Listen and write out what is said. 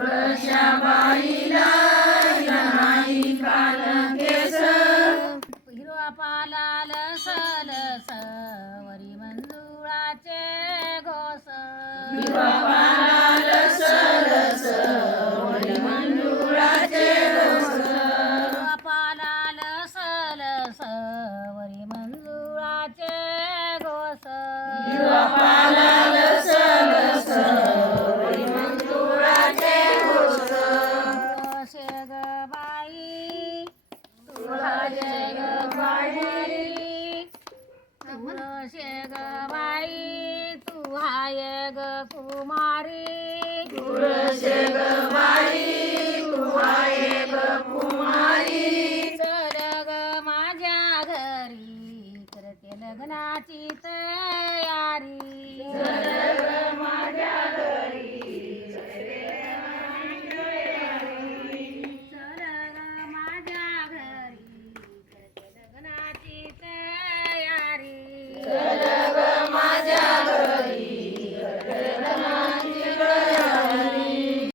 तुळशाबाईला नाही कान केस हिरवा पालाल सलस वरी मंजुळाचे घोस हिरवा पालाल सलस वरी मंजुळाचे घोस हिरवा पालाल सलस वरी मंजुळाचे घोस हिरवा पालाल सलस वरी मंजुळाचे घोस शेग बाई तुला जय ग बाई शेग बाई तू हाय ग कुमारी तुळशे ग बाई